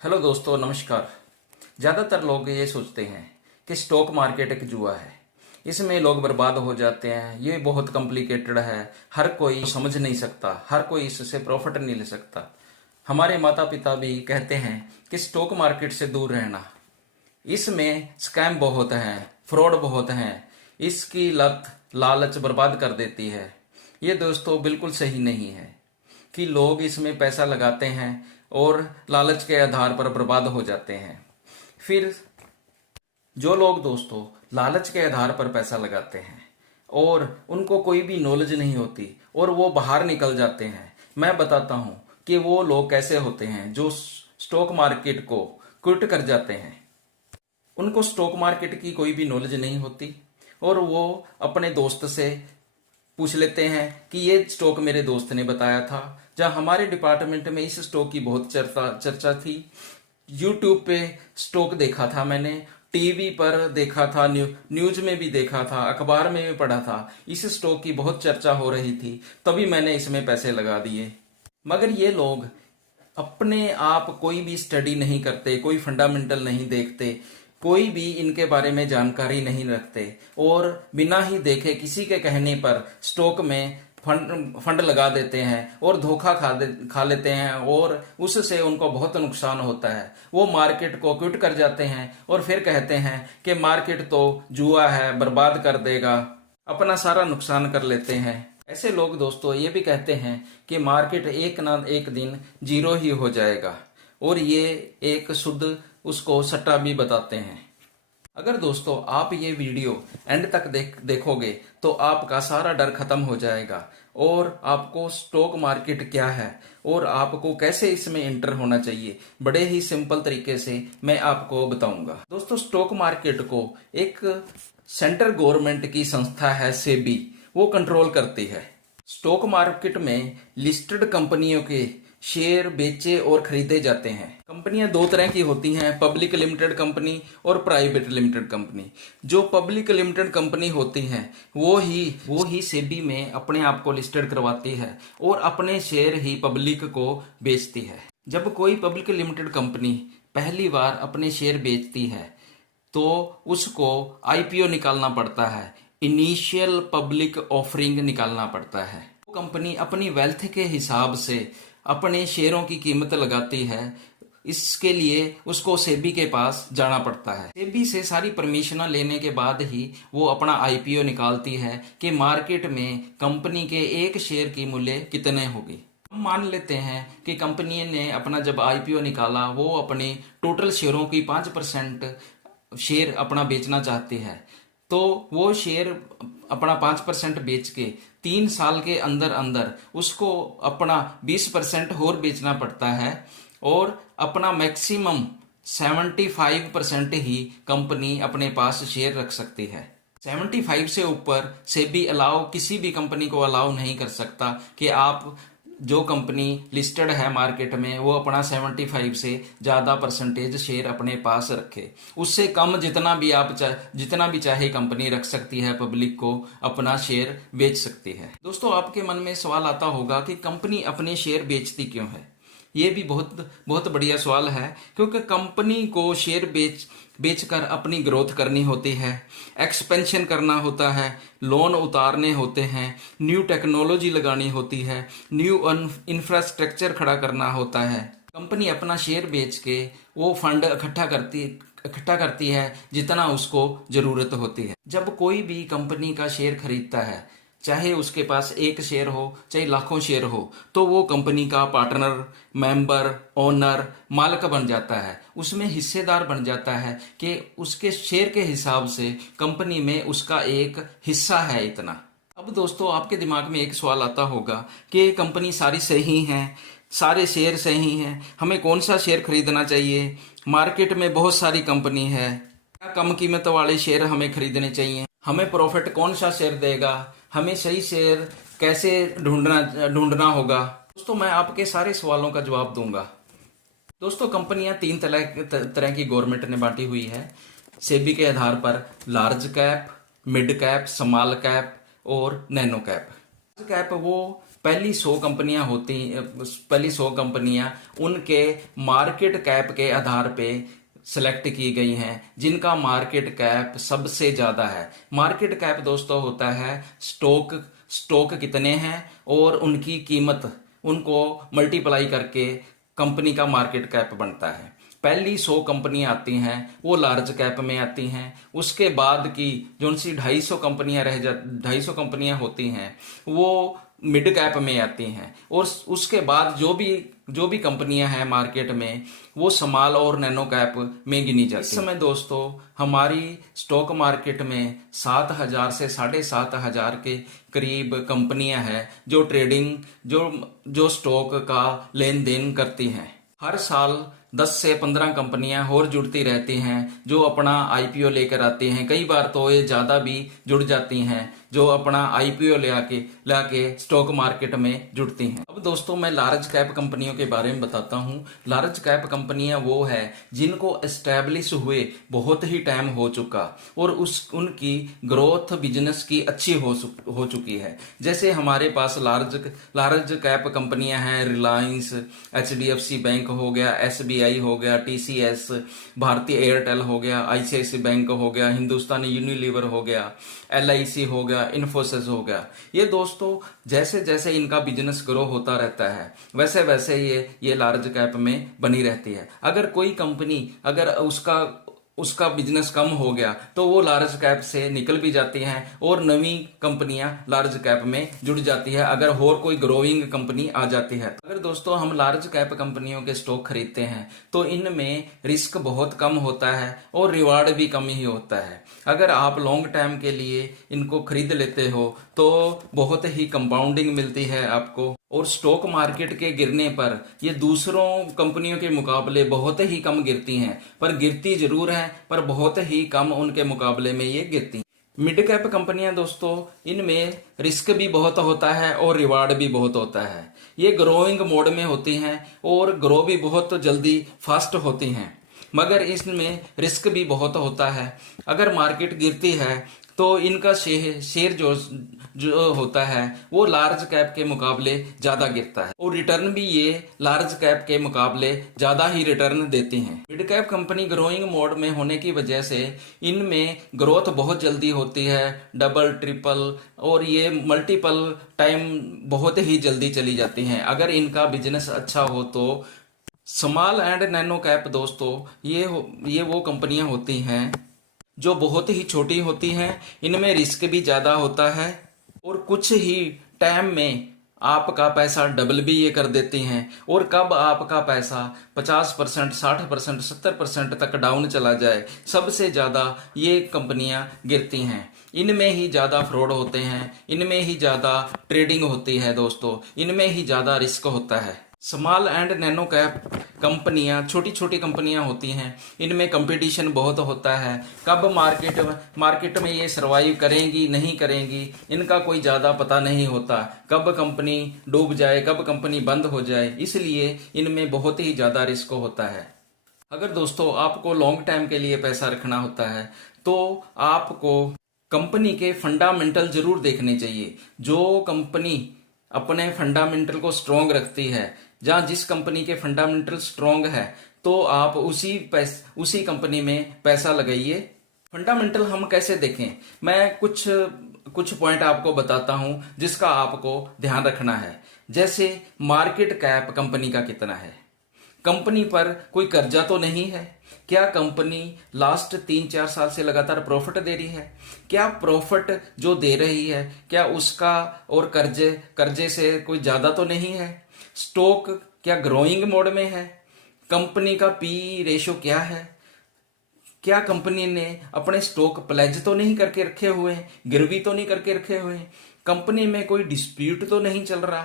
Hello दोस्तों, नमस्कार। ज़्यादातर लोग ये सोचते हैं कि स्टॉक मार्केट एक जुआ है, इसमें लोग बर्बाद हो जाते हैं, ये बहुत कॉम्प्लिकेटेड है, हर कोई समझ नहीं सकता, हर कोई इससे प्रॉफिट नहीं ले सकता। हमारे माता पिता भी कहते हैं कि स्टॉक मार्केट से दूर रहना, इसमें स्कैम बहुत हैं, फ्रॉड बहुत हैं, इसकी लत लालच बर्बाद कर देती है। ये दोस्तों बिल्कुल सही नहीं है कि लोग इसमें पैसा लगाते हैं और लालच के आधार पर बर्बाद हो जाते हैं। फिर जो लोग दोस्तों लालच के आधार पर पैसा लगाते हैं और उनको कोई भी नॉलेज नहीं होती और वो बाहर निकल जाते हैं, मैं बताता हूं कि वो लोग कैसे होते हैं जो स्टॉक मार्केट को क्विट कर जाते हैं। उनको स्टॉक मार्केट की कोई भी नॉलेज नहीं होती और वो अपने दोस्त से पूछ लेते हैं कि ये स्टॉक मेरे दोस्त ने बताया था, जहाँ हमारे डिपार्टमेंट में इस स्टॉक की बहुत चर्चा थी। यूट्यूब पे स्टॉक देखा था मैंने, टीवी पर देखा था, न्यूज में भी देखा था, अखबार में भी पढ़ा था, इस स्टॉक की बहुत चर्चा हो रही थी, तभी मैंने इसमें पैसे लगा दिए। मगर ये लोग अपने आप कोई भी स्टडी नहीं करते, कोई फंडामेंटल नहीं देखते, कोई भी इनके बारे में जानकारी नहीं रखते और बिना ही देखे किसी के कहने पर स्टॉक में फंड लगा देते हैं और धोखा खा लेते हैं और उससे उनको बहुत नुकसान होता है। वो मार्केट को क्विट कर जाते हैं और फिर कहते हैं कि मार्केट तो जुआ है, बर्बाद कर देगा, अपना सारा नुकसान कर लेते हैं। ऐसे लोग दोस्तों ये भी कहते हैं कि मार्केट एक ना एक दिन जीरो ही हो जाएगा और ये एक शुद्ध उसको सट्टा भी बताते हैं। अगर दोस्तों आप ये वीडियो एंड तक देखोगे तो आपका सारा डर खत्म हो जाएगा और आपको स्टॉक मार्केट क्या है और आपको कैसे इसमें एंटर होना चाहिए बड़े ही सिंपल तरीके से मैं आपको बताऊंगा। दोस्तों स्टॉक मार्केट को एक सेंट्रल गवर्नमेंट की संस्था है सेबी, वो कंट्रोल करती है। स्टॉक मार्केट में लिस्टेड कंपनियों के शेयर बेचे और खरीदे जाते हैं। कंपनियां दो तरह की होती हैं, पब्लिक लिमिटेड कंपनी और प्राइवेट लिमिटेड कंपनी। जो पब्लिक लिमिटेड कंपनी होती हैं वो ही सेबी में अपने आप को लिस्टेड करवाती है और अपने शेयर ही पब्लिक को बेचती है। जब कोई पब्लिक लिमिटेड कंपनी पहली बार अपने शेयर बेचती है तो उसको आईपीओ निकालना पड़ता है, इनिशियल पब्लिक ऑफरिंग निकालना पड़ता है। वो कंपनी अपनी वेल्थ के हिसाब से अपने शेयरों की कीमत लगाती है, इसके लिए उसको सेबी के पास जाना पड़ता है। सेबी से सारी परमिशन लेने के बाद ही वो अपना आईपीओ निकालती है कि मार्केट में कंपनी के एक शेयर की मूल्य कितने होगी। हम मान लेते हैं कि कंपनी ने अपना जब आईपीओ निकाला वो अपने टोटल शेयरों की 5% शेयर अपना बेचना चाहती है, तो वो शेयर अपना 5% बेच के 3 साल के अंदर अंदर उसको अपना 20% और बेचना पड़ता है और अपना मैक्सिमम 75% ही कंपनी अपने पास शेयर रख सकती है। 75 से ऊपर सेबी किसी भी कंपनी को अलाउ नहीं कर सकता कि आप जो कंपनी लिस्टेड है मार्केट में वो अपना 75 से ज्यादा परसेंटेज शेयर अपने पास रखे। उससे कम जितना भी चाहे कंपनी रख सकती है, पब्लिक को अपना शेयर बेच सकती है। दोस्तों आपके मन में सवाल आता होगा कि कंपनी अपने शेयर बेचती क्यों है। ये भी बहुत बढ़िया सवाल है, क्योंकि कंपनी को शेयर बेचकर अपनी ग्रोथ करनी होती है, एक्सपेंशन करना होता है, लोन उतारने होते हैं, न्यू टेक्नोलॉजी लगानी होती है, न्यू इंफ्रास्ट्रक्चर खड़ा करना होता है। कंपनी अपना शेयर बेच के वो फंड इकट्ठा करती है जितना उसको जरूरत होती है। जब कोई भी कंपनी का शेयर खरीदता है, चाहे उसके पास एक शेयर हो चाहे लाखों शेयर हो, तो वो कंपनी का पार्टनर, मेंबर, ओनर, मालिक बन जाता है, उसमें हिस्सेदार बन जाता है कि उसके शेयर के हिसाब से कंपनी में उसका एक हिस्सा है इतना। अब दोस्तों आपके दिमाग में एक सवाल आता होगा कि कंपनी सारी सही है, सारे शेयर सही हैं, हमें कौन सा शेयर खरीदना चाहिए, मार्केट में बहुत सारी कंपनी है, क्या कम कीमत वाले शेयर हमें खरीदने चाहिए, हमें प्रॉफिट कौन सा शेयर देगा, हमें सही शेयर कैसे ढूंढना होगा। दोस्तों मैं आपके सारे सवालों का जवाब दूंगा। दोस्तों कंपनियां 3 तरह की गवर्नमेंट ने बांटी हुई है सेबी के आधार पर, large cap, mid cap, small cap और नैनो कैप। लार्ज कैप वो पहली 100 कंपनियां उनके मार्केट कैप के आधार पे सिलेक्ट की गई हैं, जिनका मार्केट कैप सबसे ज्यादा है। मार्केट कैप दोस्तों होता है स्टॉक कितने हैं और उनकी कीमत, उनको मल्टीप्लाई करके कंपनी का मार्केट कैप बनता है। पहली 100 कंपनियां आती हैं वो लार्ज कैप में आती हैं। उसके बाद की जो सी 250 कंपनियां होती हैं वो मिड कैप में आती हैं, और उसके बाद जो भी कंपनियां हैं मार्केट में वो स्मॉल और नैनो कैप में गिनी जाती हैं। इस समय दोस्तों हमारी स्टॉक मार्केट में 7,000 से 7,500 के करीब कंपनियां हैं जो ट्रेडिंग जो स्टॉक का लेन देन करती हैं। हर साल 10 से 15 कंपनियां और जुड़ती रहती हैं जो अपना आईपीओ लेकर आती हैं। कई बार तो ये ज्यादा भी जुड़ जाती हैं जो अपना आईपीओ लाके स्टॉक मार्केट में जुड़ती हैं। अब दोस्तों मैं लार्ज कैप कंपनियों के बारे में बताता हूं। लार्ज कैप कंपनियां वो है जिनको एस्टेब्लिश हुए बहुत ही टाइम हो चुका और उनकी ग्रोथ बिजनेस की अच्छी हो चुकी है। जैसे हमारे पास लार्ज कैप कंपनियां हैं, रिलायंस, एचडीएफसी बैंक हो गया, एसबीआई हो गया, टीसीएस, भारतीय एयरटेल हो गया, आईसीआईसीआई बैंक हो गया, हिंदुस्तान यूनिलीवर हो गया, एलआईसी हो गया, इन्फोसिस हो गया। ये दोस्तों जैसे जैसे इनका बिजनेस ग्रो होता रहता है वैसे वैसे ये लार्ज कैप में बनी रहती है। अगर कोई कंपनी अगर उसका बिजनेस कम हो गया तो वो लार्ज कैप से निकल भी जाती हैं और नवी कंपनियां लार्ज कैप में जुड़ जाती है अगर और कोई ग्रोइंग कंपनी आ जाती है। अगर दोस्तों हम लार्ज कैप कंपनियों के स्टॉक खरीदते हैं तो इनमें रिस्क बहुत कम होता है और रिवार्ड भी कम ही होता है। अगर आप लॉन्ग टाइम के लिए इनको खरीद लेते हो तो बहुत ही कंपाउंडिंग मिलती है आपको, और स्टॉक मार्केट के गिरने पर ये दूसरों कंपनियों के मुकाबले बहुत ही कम गिरती हैं, पर गिरती जरूर हैं पर बहुत ही कम उनके मुकाबले में ये गिरती हैं। मिड कैप कंपनियां दोस्तों इनमें रिस्क भी बहुत होता है और रिवार्ड भी बहुत होता है। ये ग्रोइंग मोड में होती हैं और ग्रो भी बहुत जल्दी फास्ट होती हैं, मगर इसमें रिस्क भी बहुत होता है। अगर मार्केट गिरती है तो इनका शेयर जो होता है वो लार्ज कैप के मुकाबले ज्यादा गिरता है और रिटर्न भी ये लार्ज कैप के मुकाबले ज्यादा ही रिटर्न देती हैं। Mid cap company growing mode में होने की वजह से इनमें ग्रोथ बहुत जल्दी होती है, डबल ट्रिपल और ये मल्टीपल टाइम बहुत ही जल्दी चली जाती हैं अगर इनका बिजनेस अच्छा हो तो। स्मॉल एंड नैनो कैप दोस्तों ये वो कंपनियां होती हैं जो बहुत ही छोटी होती हैं, इनमें रिस्क भी ज्यादा होता है और कुछ ही टाइम में आपका पैसा डबल भी ये कर देती हैं। और कब आपका पैसा 50%, 60%, 70% तक डाउन चला जाए सबसे ज्यादा ये कंपनियां गिरती हैं। इनमें ही ज्यादा फ्रॉड होते हैं, इनमें ही ज्यादा ट्रेडिंग होती है दोस्तों, इनमें ही ज्यादा रिस्क होता है। स्मॉल एंड नैनो कैप कंपनियां छोटी छोटी कंपनियां होती हैं, इनमें कंपटीशन बहुत होता है। कब मार्केट में ये सरवाइव करेंगी नहीं करेंगी इनका कोई ज़्यादा पता नहीं होता, कब कंपनी डूब जाए कब कंपनी बंद हो जाए, इसलिए इनमें बहुत ही ज़्यादा रिस्क होता है। अगर दोस्तों आपको लॉन्ग टाइम के लिए पैसा रखना होता है तो आपको कंपनी के फंडामेंटल जरूर देखने चाहिए। जो कंपनी अपने फंडामेंटल को स्ट्रॉन्ग रखती है, जहां जिस कंपनी के फंडामेंटल स्ट्रॉन्ग है तो आप उसी कंपनी में पैसा लगाइए। फंडामेंटल हम कैसे देखें, मैं कुछ पॉइंट आपको बताता हूं जिसका आपको ध्यान रखना है। जैसे मार्केट कैप कंपनी का कितना है, कंपनी पर कोई कर्जा तो नहीं है, क्या कंपनी लास्ट 3-4 साल से लगातार प्रॉफिट दे रही है, क्या प्रॉफिट जो दे रही है क्या उसका और कर्जे से कोई ज्यादा तो नहीं है, स्टॉक क्या ग्रोइंग मोड में है, कंपनी का पी रेशो क्या है, क्या कंपनी ने अपने स्टॉक प्लेज तो नहीं करके रखे हुए हैं, गिरवी तो नहीं करके रखे हुए हैं, कंपनी में कोई डिस्प्यूट तो नहीं चल रहा,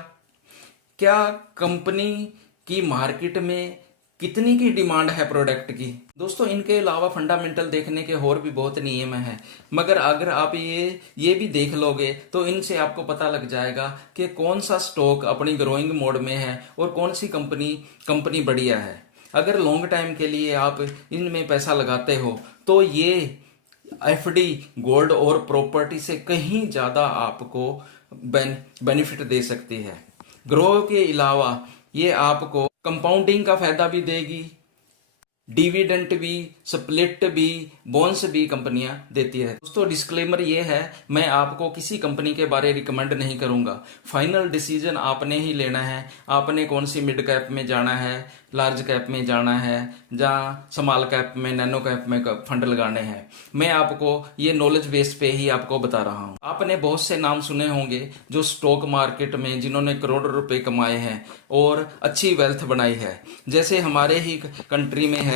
क्या कंपनी की मार्केट में कितनी की डिमांड है प्रोडक्ट की। दोस्तों इनके अलावा फंडामेंटल देखने के और भी बहुत नियम हैं, मगर अगर आप ये भी देख लोगे तो इनसे आपको पता लग जाएगा कि कौन सा स्टॉक अपनी ग्रोइंग मोड में है और कौन सी कंपनी बढ़िया है। अगर लॉन्ग टाइम के लिए आप इनमें पैसा लगाते हो तो ये एफडी, गोल्ड और प्रॉपर्टी से कहीं ज्यादा आपको बेनिफिट दे सकती है। ग्रो के अलावा ये आपको कंपाउंडिंग का फायदा भी देगी, डिविडेंट भी, स्प्लिट भी, बोनस भी कंपनियां देती है। दोस्तों डिस्क्लेमर ये है, मैं आपको किसी कंपनी के बारे रिकमेंड नहीं करूंगा। फाइनल डिसीजन आपने ही लेना है। आपने कौन सी मिड कैप में जाना है, लार्ज कैप में जाना है, जहां स्मॉल कैप में, नैनो कैप में फंड लगाने हैं। मैं आपको ये नॉलेज बेस पे ही आपको बता रहा हूं। आपने बहुत से नाम सुने होंगे जो स्टॉक मार्केट में जिन्होंने करोड़ों रुपए कमाए हैं और अच्छी वेल्थ बनाई है। जैसे हमारे ही कंट्री में है,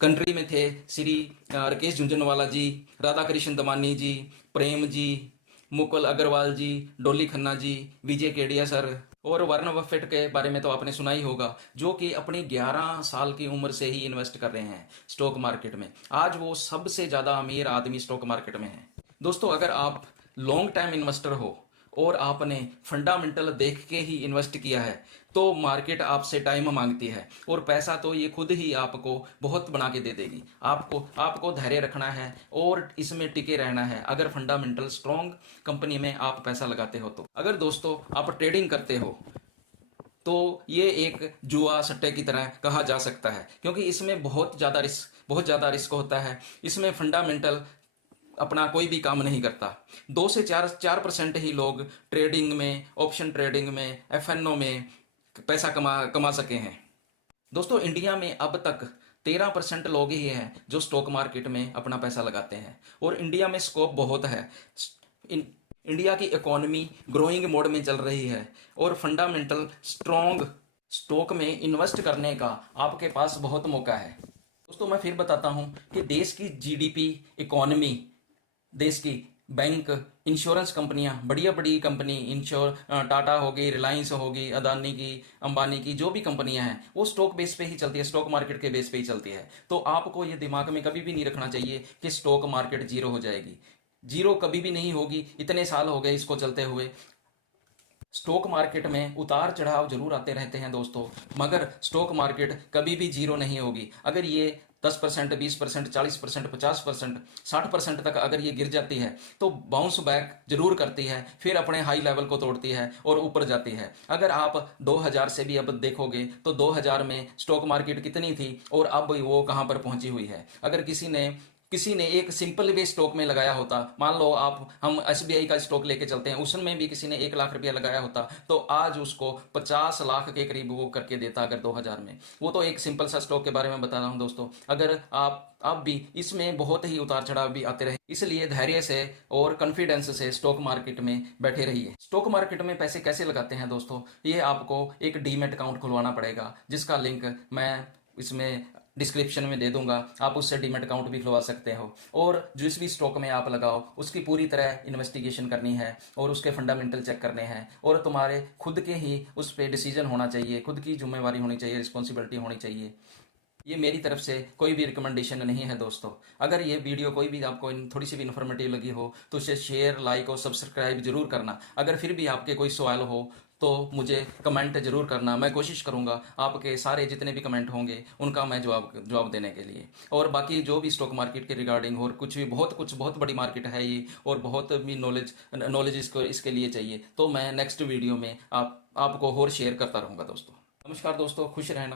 कंट्री में थे श्री राकेश झुंझुनवाला जी, राधा कृष्ण दमानी जी, प्रेम जी, मुकुल अग्रवाल जी, डोली खन्ना जी, विजय केडिया सर, और वारन बफेट के बारे में तो आपने सुना ही होगा, जो कि अपनी 11 साल की उम्र से ही इन्वेस्ट कर रहे हैं स्टॉक मार्केट में। आज वो सबसे ज्यादा अमीर आदमी स्टॉक मार्केट में है। दोस्तों अगर आप लॉन्ग टाइम इन्वेस्टर हो और आपने फंडामेंटल देख के ही इन्वेस्ट किया है तो मार्केट आपसे टाइम मांगती है और पैसा तो ये खुद ही आपको बहुत बना के दे देगी। आपको धैर्य रखना है और इसमें टिके रहना है अगर फंडामेंटल स्ट्रॉन्ग कंपनी में आप पैसा लगाते हो तो। अगर दोस्तों आप ट्रेडिंग करते हो तो ये एक जुआ सट्टे की तरह कहा जा सकता है, क्योंकि इसमें बहुत ज़्यादा रिस्क होता है। इसमें फंडामेंटल अपना कोई भी काम नहीं करता। 2 से 4% ही लोग ट्रेडिंग में, ऑप्शन ट्रेडिंग में, एफएनओ में पैसा कमा सके हैं। दोस्तों इंडिया में अब तक 13% लोग ही हैं जो स्टॉक मार्केट में अपना पैसा लगाते हैं और इंडिया में स्कोप बहुत है। इंडिया की इकोनॉमी ग्रोइंग मोड में चल रही है और फंडामेंटल स्ट्रॉन्ग स्टॉक में इन्वेस्ट करने का आपके पास बहुत मौका है। दोस्तों मैं फिर बताता हूं कि देश की जीडीपी, इकोनॉमी, देश की बैंक, इंश्योरेंस कंपनियां, बड़ी कंपनी टाटा होगी, रिलायंस होगी, अदानी की, अंबानी की, जो भी कंपनियां हैं वो स्टॉक बेस पे ही चलती है, स्टॉक मार्केट के बेस पे ही चलती है। तो आपको ये दिमाग में कभी भी नहीं रखना चाहिए कि स्टॉक मार्केट जीरो हो जाएगी। जीरो कभी भी नहीं होगी। इतने साल हो गए इसको चलते हुए। स्टॉक मार्केट में उतार चढ़ाव जरूर आते रहते हैं दोस्तों, मगर स्टॉक मार्केट कभी भी जीरो नहीं होगी। अगर ये 10%, 20%, 40%, 50%, 60% तक अगर ये गिर जाती है तो बाउंस बैक जरूर करती है, फिर अपने हाई लेवल को तोड़ती है और ऊपर जाती है। अगर आप 2000 से भी अब देखोगे तो 2000 में स्टॉक मार्केट कितनी थी और अब वो कहां पर पहुंची हुई है। अगर किसी ने एक सिंपल वे स्टॉक में लगाया होता, मान लो हम एसबीआई का स्टॉक लेके चलते हैं, उसमें भी किसी ने 1 लाख रुपया लगाया होता तो आज उसको 50 लाख के करीब वो करके देता अगर 2000 में। वो तो एक सिंपल सा स्टॉक के बारे में बता रहा हूं दोस्तों। अगर आप भी इसमें बहुत ही उतार चढ़ाव भी आते रहे, इसलिए धैर्य से और कॉन्फिडेंस से स्टॉक मार्केट में बैठे रहिए। स्टॉक मार्केट में पैसे कैसे लगाते हैं दोस्तों, ये आपको एक डीमैट अकाउंट खुलवाना पड़ेगा, जिसका लिंक मैं इसमें डिस्क्रिप्शन में दे दूंगा। आप उससे डीमैट अकाउंट भी खुलवा सकते हो और जिस भी स्टॉक में आप लगाओ उसकी पूरी तरह इन्वेस्टिगेशन करनी है और उसके फंडामेंटल चेक करने हैं और तुम्हारे खुद के ही उस पर डिसीजन होना चाहिए, खुद की जिम्मेवारी होनी चाहिए, रिस्पॉन्सिबिलिटी होनी चाहिए। ये मेरी तरफ से कोई भी रिकमेंडेशन नहीं है दोस्तों। अगर ये वीडियो कोई भी आपको थोड़ी सी भी इन्फॉर्मेटिव लगी हो तो उसे शेयर, लाइक और सब्सक्राइब जरूर करना। अगर फिर भी आपके कोई सवाल हो तो मुझे कमेंट जरूर करना। मैं कोशिश करूंगा आपके सारे जितने भी कमेंट होंगे उनका मैं जवाब देने के लिए। और बाकी जो भी स्टॉक मार्केट के रिगार्डिंग और कुछ बहुत बड़ी मार्केट है ये और बहुत भी नॉलेज इसके लिए चाहिए तो मैं नेक्स्ट वीडियो में आपको और शेयर करता रहूंगा दोस्तों। नमस्कार दोस्तों, खुश रहना।